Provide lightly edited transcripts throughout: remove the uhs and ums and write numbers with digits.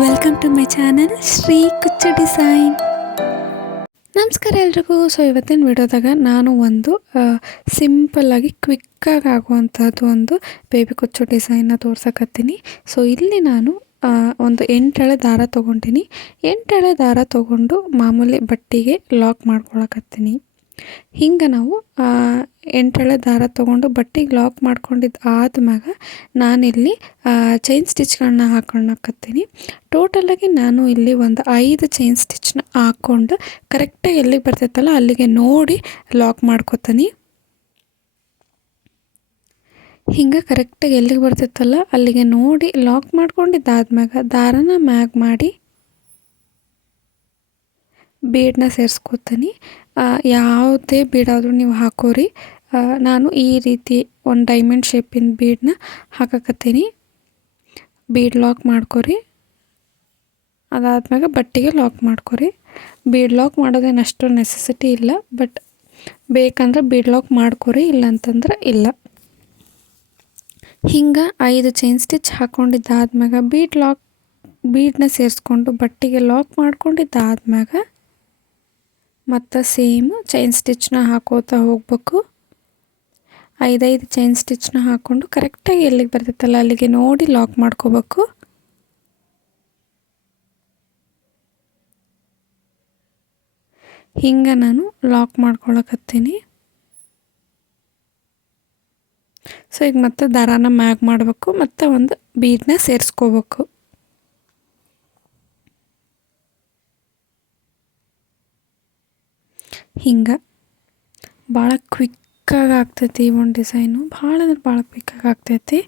Welcome to my channel Shri Kuchchu design. ನಮಸ್ಕಾರ ಎಲ್ರಿಗೂ. ಇವತ್ತಿನ ವಿಡಿಯೋದಾಗ ನಾನು ಒಂದು ಸಿಂಪಲ್ಲಾಗಿ ಕ್ವಿಕ್ಕಾಗಿ ಆಗುವಂಥದ್ದು ಒಂದು ಬೇಬಿ ಕುಚ್ಚು ಡಿಸೈನ್ನ ತೋರ್ಸಕತ್ತೀನಿ. ಇಲ್ಲಿ ನಾನು ಒಂದು 8 ಎಳೆ ದಾರ ತೊಗೊಂಡಿನಿ. 8 ಎಳೆ ದಾರ ತೊಗೊಂಡು ಮಾಮೂಲಿ ಬಟ್ಟೆಗೆ ಲಾಕ್ ಮಾಡ್ಕೊಳಕತ್ತೀನಿ. ಹಿಂಗೆ ನಾವು 8 ಎಳೆ ದಾರ ತೊಗೊಂಡು ಬಟ್ಟೆಗೆ ಲಾಕ್ ಮಾಡ್ಕೊಂಡಿದ್ದು ಆದ್ಮ್ಯಾಗ ನಾನಿಲ್ಲಿ ಚೈನ್ ಸ್ಟಿಚ್ಗಳನ್ನ ಹಾಕೊಳ್ಳಕತ್ತೀನಿ. ಟೋಟಲಾಗಿ ನಾನು ಇಲ್ಲಿ ಒಂದು 5 ಚೈನ್ ಸ್ಟಿಚ್ನ ಹಾಕ್ಕೊಂಡು ಕರೆಕ್ಟಾಗಿ ಎಲ್ಲಿಗೆ ಬರ್ತೈತಲ್ಲ ಅಲ್ಲಿಗೆ ನೋಡಿ ಲಾಕ್ ಮಾಡ್ಕೊತೀನಿ. ಹಿಂಗೆ ಕರೆಕ್ಟಾಗಿ ಎಲ್ಲಿಗೆ ಬರ್ತೈತಲ್ಲ ಅಲ್ಲಿಗೆ ನೋಡಿ ಲಾಕ್ ಮಾಡ್ಕೊಂಡಿದ್ದಾದ್ಮ್ಯಾಗ ದಾರನ ಮ್ಯಾಗ್ ಮಾಡಿ ಬೀಡನ್ನ ಸೇರಿಸ್ಕೋತೀನಿ. ಯಾವುದೇ ಬೀಡಾದರೂ ನೀವು ಹಾಕೋರಿ. ನಾನು ಈ ರೀತಿ ಒಂದು ಡೈಮಂಡ್ ಶೇಪಿನ ಬೀಡನ್ನ ಹಾಕಕತ್ತೀನಿ. ಬೀಡ್ ಲಾಕ್ ಮಾಡ್ಕೊರಿ. ಅದಾದ್ಮ್ಯಾಗ ಬಟ್ಟೆಗೆ ಲಾಕ್ ಮಾಡ್ಕೊರಿ. ಬೀಡ್ ಲಾಕ್ ಮಾಡೋದೇನು ಅಷ್ಟು ನೆಸೆಸಿಟಿ ಇಲ್ಲ, ಬಟ್ ಬೇಕಂದ್ರೆ ಬೀಡ್ ಲಾಕ್ ಮಾಡ್ಕೊರಿ, ಇಲ್ಲಂತಂದ್ರೆ ಇಲ್ಲ. ಹಿಂಗೆ 5 ಚೈನ್ ಸ್ಟಿಚ್ ಹಾಕ್ಕೊಂಡಿದ್ದಾದ್ಮ್ಯಾಗ ಬೀಡನ್ನ ಸೇರಿಸ್ಕೊಂಡು ಬಟ್ಟೆಗೆ ಲಾಕ್ ಮಾಡ್ಕೊಂಡಿದ್ದಾದ್ಮ್ಯಾಗ ಮತ್ತು ಸೇಮ್ ಚೈನ್ ಸ್ಟಿಚ್ನ ಹಾಕೋತಾ ಹೋಗ್ಬೇಕು. 5 ಚೈನ್ ಸ್ಟಿಚ್ನ ಹಾಕ್ಕೊಂಡು ಕರೆಕ್ಟಾಗಿ ಎಲ್ಲಿಗೆ ಬರ್ತೈತಲ್ಲ ಅಲ್ಲಿಗೆ ನೋಡಿ ಲಾಕ್ ಮಾಡ್ಕೋಬೇಕು. ಹಿಂಗೆ ನಾನು ಲಾಕ್ ಮಾಡ್ಕೊಳಕತ್ತೀನಿ. ಈಗ ಮತ್ತೆ ದಾರಾನ ಮ್ಯಾಗ್ ಮಾಡಬೇಕು ಮತ್ತು ಒಂದು ಬೀಡನ್ನ ಸೇರಿಸ್ಕೋಬೇಕು. ಹಿಂಗೆ ಭಾಳ ಕ್ವಿಕ್ಕಾಗಿ ಆಗ್ತೈತಿ ಈ ಒಂದು ಡಿಸೈನು. ಭಾಳ ಅಂದ್ರೆ ಭಾಳ ಕ್ವಿಕ್ಕಾಗಿ ಆಗ್ತೈತಿ.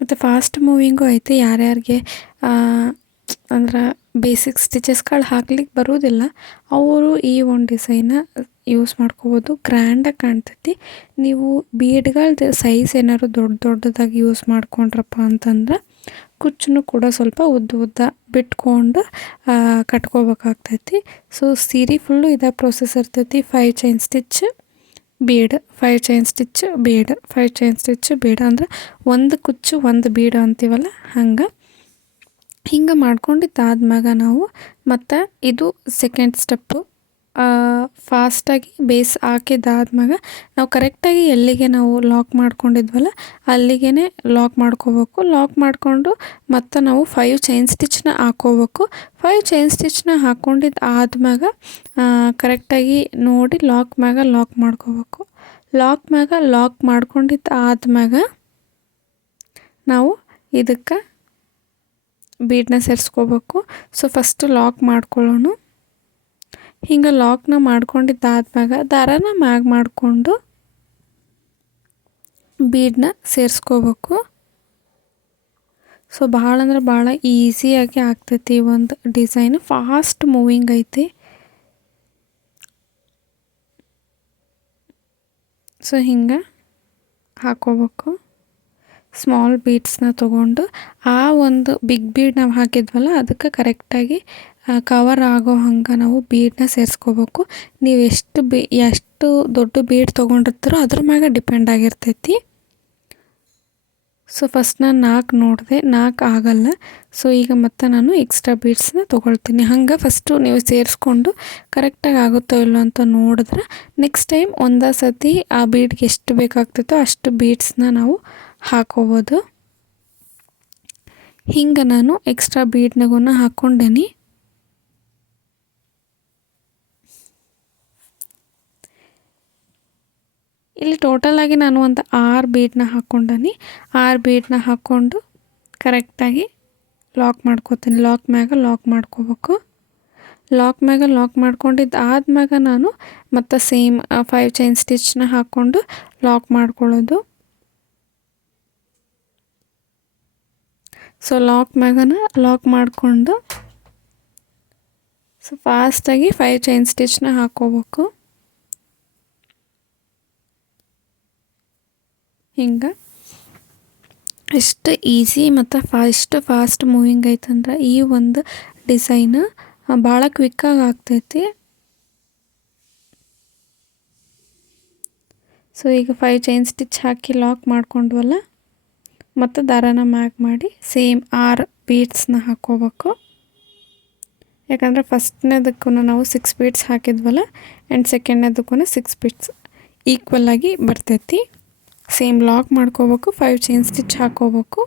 ಮತ್ತು ಫಾಸ್ಟ್ ಮೂವಿಂಗು ಐತೆ. ಯಾರ್ಯಾರಿಗೆ ಅಂದ್ರೆ ಬೇಸಿಕ್ ಸ್ಟಿಚಸ್ಗಳು ಹಾಕ್ಲಿಕ್ಕೆ ಬರೋದಿಲ್ಲ ಅವರು ಈ ಒಂದು ಡಿಸೈನ್ನ ಯೂಸ್ ಮಾಡ್ಕೋಬೋದು. ಗ್ರ್ಯಾಂಡಾಗಿ ಕಾಣ್ತೈತಿ. ನೀವು ಬೀಡ್ಗಳದ್ದು ಸೈಜ್ ಏನಾದ್ರು ದೊಡ್ಡದಾಗಿ ಯೂಸ್ ಮಾಡ್ಕೊಂಡ್ರಪ್ಪ ಅಂತಂದ್ರೆ ಕುಚ್ಚನ್ನು ಕೂಡ ಸ್ವಲ್ಪ ಉದ್ದ ಬಿಟ್ಕೊಂಡು ಕಟ್ಕೋಬೇಕಾಗ್ತೈತಿ. ಸೀರೆ ಫುಲ್ಲು ಇದೇ ಪ್ರೊಸೆಸ್ ಇರ್ತೈತಿ. 5 chain stitch bead, 5 chain stitch bead, 5 chain stitch bead, ಅಂದ್ರೆ ಒಂದು ಕುಚ್ಚು ಒಂದು ಬೀಡು ಅಂತೀವಲ್ಲ ಹಂಗೆ. ಹಿಂಗೆ ಮಾಡ್ಕೊಂಡಿದ್ದಾದ್ಮ್ಯಾಗ ನಾವು ಮತ್ತು ಇದು ಸೆಕೆಂಡ್ ಸ್ಟೆಪ್ಪು. ಫಾಸ್ಟಾಗಿ ಬೇಸ್ ಹಾಕಿದ್ದಾದ್ಮ್ಯಾಗ ನಾವು ಕರೆಕ್ಟಾಗಿ ಎಲ್ಲಿಗೆ ನಾವು ಲಾಕ್ ಮಾಡ್ಕೊಂಡಿದ್ವಲ್ಲ ಅಲ್ಲಿಗೆ ಲಾಕ್ ಮಾಡ್ಕೋಬೇಕು. ಲಾಕ್ ಮಾಡಿಕೊಂಡು ಮತ್ತು ನಾವು 5 ಚೈನ್ ಸ್ಟಿಚ್ನ ಹಾಕ್ಕೋಬೇಕು. 5 ಚೈನ್ ಸ್ಟಿಚ್ನ ಹಾಕ್ಕೊಂಡಿದ್ದು ಆದ್ಮ್ಯಾಗ ಕರೆಕ್ಟಾಗಿ ನೋಡಿ ಲಾಕ್ ಮಾಡ್ಕೋಬೇಕು. ಲಾಕ್ ಮಾಡ್ಕೊಂಡಿದ್ದು ಆದ್ಮ್ಯಾಗ ನಾವು ಇದಕ್ಕೆ ಬೀಡನ್ನ ಸೇರಿಸ್ಕೋಬೇಕು. ಫಸ್ಟು ಲಾಕ್ ಮಾಡ್ಕೊಳ್ಳೋಣ. ಹಿಂಗೆ ಲಾಕ್ನ ಮಾಡ್ಕೊಂಡಿದ್ದಾದ್ಮ್ಯಾಗ ದಾರಾನ ಮ್ಯಾಗ್ ಮಾಡಿಕೊಂಡು ಬೀಡನ್ನ ಸೇರಿಸ್ಕೋಬೇಕು. ಭಾಳ ಅಂದ್ರೆ ಭಾಳ ಈಸಿಯಾಗಿ ಆಗ್ತೈತಿ ಒಂದು ಡಿಸೈನ್. ಫಾಸ್ಟ್ ಮೂವಿಂಗ್ ಐತಿ. ಹಿಂಗೆ ಹಾಕೋಬೇಕು. ಸ್ಮಾಲ್ ಬೀಡ್ಸ್ನ ತೊಗೊಂಡು ಆ ಒಂದು ಬಿಗ್ ಬೀಡ್ ನಾವು ಹಾಕಿದ್ವಲ್ಲ ಅದಕ್ಕೆ ಕರೆಕ್ಟಾಗಿ ಕವರ್ ಆಗೋ ಹಂಗೆ ನಾವು ಬೀಡನ್ನ ಸೇರಿಸ್ಕೋಬೇಕು. ನೀವು ಎಷ್ಟು ದೊಡ್ಡ ಬೀಡ್ ತೊಗೊಂಡಿರ್ತೀರೋ ಅದ್ರ ಮ್ಯಾಗ ಡಿಪೆಂಡ್ ಆಗಿರ್ತೈತಿ. ಫಸ್ಟ್ ನಾನು 4 ನೋಡಿದೆ, 4 ಆಗಲ್ಲ. ಈಗ ಮತ್ತೆ ನಾನು ಎಕ್ಸ್ಟ್ರಾ ಬೀಡ್ಸ್ನ ತೊಗೊಳ್ತೀನಿ. ಹಂಗೆ ಫಸ್ಟು ನೀವು ಸೇರಿಸ್ಕೊಂಡು ಕರೆಕ್ಟಾಗಿ ಆಗುತ್ತೋ ಇಲ್ಲೋ ಅಂತ ನೋಡಿದ್ರೆ ನೆಕ್ಸ್ಟ್ ಟೈಮ್ ಒಂದೇ ಸತಿ ಆ ಬೀಡ್ಗೆ ಎಷ್ಟು ಬೇಕಾಗ್ತೈತೋ ಅಷ್ಟು ಬೀಡ್ಸ್ನ ನಾವು ಹಾಕೋಬೋದು. ಹಿಂಗೆ ನಾನು ಎಕ್ಸ್ಟ್ರಾ ಬೀಡ್ನಾಗೂ ಹಾಕ್ಕೊಂಡೇನಿ. ಇಲ್ಲಿ ಟೋಟಲಾಗಿ ನಾನು ಒಂದು 6 ಬೀಡನ್ನ ಹಾಕ್ಕೊಂಡೀನಿ. 6 ಬೀಡನ್ನ ಹಾಕ್ಕೊಂಡು ಕರೆಕ್ಟಾಗಿ ಲಾಕ್ ಮಾಡ್ಕೋತೀನಿ. ಲಾಕ್ ಮಾಡ್ಕೋಬೇಕು. ಲಾಕ್ ಮಾಡ್ಕೊಂಡಿದ್ದು ಆದ್ಮ್ಯಾಗ ನಾನು ಮತ್ತು ಸೇಮ್ 5 ಚೈನ್ ಸ್ಟಿಚ್ನ ಹಾಕ್ಕೊಂಡು ಲಾಕ್ ಮಾಡ್ಕೊಳ್ಳೋದು. ಲಾಕ್ ಮಾಡಿಕೊಂಡು ಫಾಸ್ಟಾಗಿ 5 ಚೈನ್ ಸ್ಟಿಚ್ನ ಹಾಕ್ಕೋಬೇಕು. ಹಿಂಗೆ ಎಷ್ಟು ಈಸಿ ಮತ್ತು ಫಾಸ್ಟ್ ಮೂವಿಂಗ್ ಐತಂದ್ರೆ ಈ ಒಂದು ಡಿಸೈನ್ ಭಾಳ ಕ್ವಿಕ್ಕಾಗಿ ಆಗ್ತೈತಿ. ಸೊ ಈಗ 5 ಚೈನ್ ಸ್ಟಿಚ್ ಹಾಕಿ ಲಾಕ್ ಮಾಡ್ಕೊಂಡ್ವಲ್ಲ, ಮತ್ತು ದಾರಾನ ಮ್ಯಾಗ್ ಮಾಡಿ ಸೇಮ್ 6 ಬೀಡ್ಸ್ನ ಹಾಕ್ಕೋಬೇಕು. ಯಾಕಂದರೆ ಫಸ್ಟ್ನೇದಕ್ಕೂ ನಾವು 6 ಬೀಡ್ಸ್ ಹಾಕಿದ್ವಲ್ಲ ಆ್ಯಂಡ್ ಸೆಕೆಂಡ್ನೇದಕ್ಕೂ 6 ಬೀಡ್ಸ್ ಈಕ್ವಲ್ ಆಗಿ ಬರ್ತೈತಿ. ಸೇಮ್ ಲಾಕ್ ಮಾಡ್ಕೋಬೇಕು, 5 ಚೈನ್ ಸ್ಟಿಚ್ ಹಾಕ್ಕೋಬೇಕು.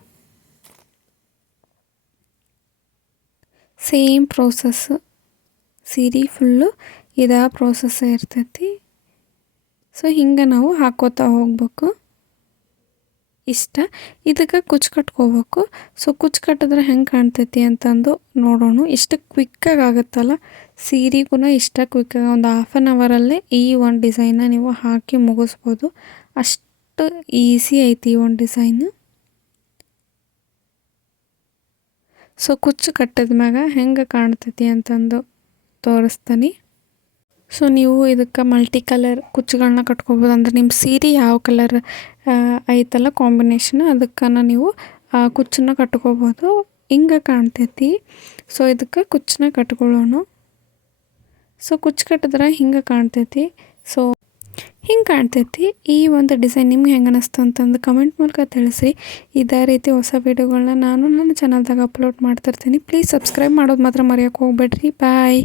ಸೇಮ್ ಪ್ರೋಸೆಸ್ ಸೀರೆ ಫುಲ್ಲು ಇದೇ ಪ್ರೋಸೆಸ್ ಇರ್ತೈತಿ. ಸೊ ಹಿಂಗೆ ನಾವು ಹಾಕೋತಾ ಹೋಗ್ಬೇಕು. ಇದಕ್ಕೆ ಕುಚ್ಚು ಕಟ್ಕೋಬೇಕು. ಸೊ ಕುಚ್ಚು ಕಟ್ಟಿದ್ರೆ ಹೆಂಗೆ ಕಾಣ್ತೈತಿ ಅಂತಂದು ನೋಡೋಣ. ಇಷ್ಟು ಕ್ವಿಕ್ಕಾಗಿ ಆಗುತ್ತಲ್ಲ ಸೀರೆಗೂ, ಇಷ್ಟ ಕ್ವಿಕ್ಕಾಗಿ ಒಂದು 1/2 ಅವರಲ್ಲೇ ಈ ಒಂದು ಡಿಸೈನ್ನ ನೀವು ಹಾಕಿ ಮುಗಿಸ್ಬೋದು. ಅಷ್ಟು ಈಸಿ ಐತಿ ಈ ಒಂದು ಡಿಸೈನು. ಸೊ ಕುಚ್ಚು ಕಟ್ಟಿದ ಮ್ಯಾಗ ಹೆಂಗೆ ಕಾಣ್ತೈತಿ ಅಂತಂದು ತೋರಿಸ್ತೀನಿ. ಸೊ ನೀವು ಇದಕ್ಕೆ ಮಲ್ಟಿ ಕಲರ್ ಕುಚ್ಚುಗಳನ್ನ ಕಟ್ಕೋಬೋದು. ಅಂದರೆ ನಿಮ್ಮ ಸೀರೆ ಯಾವ ಕಲರ್ ಐತಲ್ಲ ಕಾಂಬಿನೇಷನ್, ಅದಕ್ಕೆ ನೀವು ಕುಚ್ಚನ್ನ ಕಟ್ಕೋಬೋದು. ಹಿಂಗೆ ಕಾಣ್ತೈತಿ. ಸೊ ಇದಕ್ಕೆ ಕುಚ್ಚನ್ನ ಕಟ್ಕೊಳ್ಳೋಣ. ಸೊ ಕುಚ್ಚು ಕಟ್ಟಿದ್ರೆ ಹಿಂಗೆ ಕಾಣ್ತೈತಿ. ಸೊ ಹಿಂಗೆ ಕಾಣ್ತೈತಿ. ಈ ಒಂದು ಡಿಸೈನ್ ನಿಮ್ಗೆ ಹೆಂಗೆ ಅನ್ನಿಸ್ತು ಅಂತಂದು ಕಮೆಂಟ್ ಮೂಲಕ ತಿಳಿಸಿ. ಇದೇ ರೀತಿ ಹೊಸ ವೀಡಿಯೋಗಳನ್ನ ನಾನು ನನ್ನ ಚಾನಲ್ದಾಗ ಅಪ್ಲೋಡ್ ಮಾಡ್ತಿರ್ತೀನಿ. ಪ್ಲೀಸ್ ಸಬ್ಸ್ಕ್ರೈಬ್ ಮಾಡೋದು ಮಾತ್ರ ಮರೆಯೋಕ್ಕೆ ಹೋಗ್ಬೇಡ್ರಿ. ಬಾಯ್.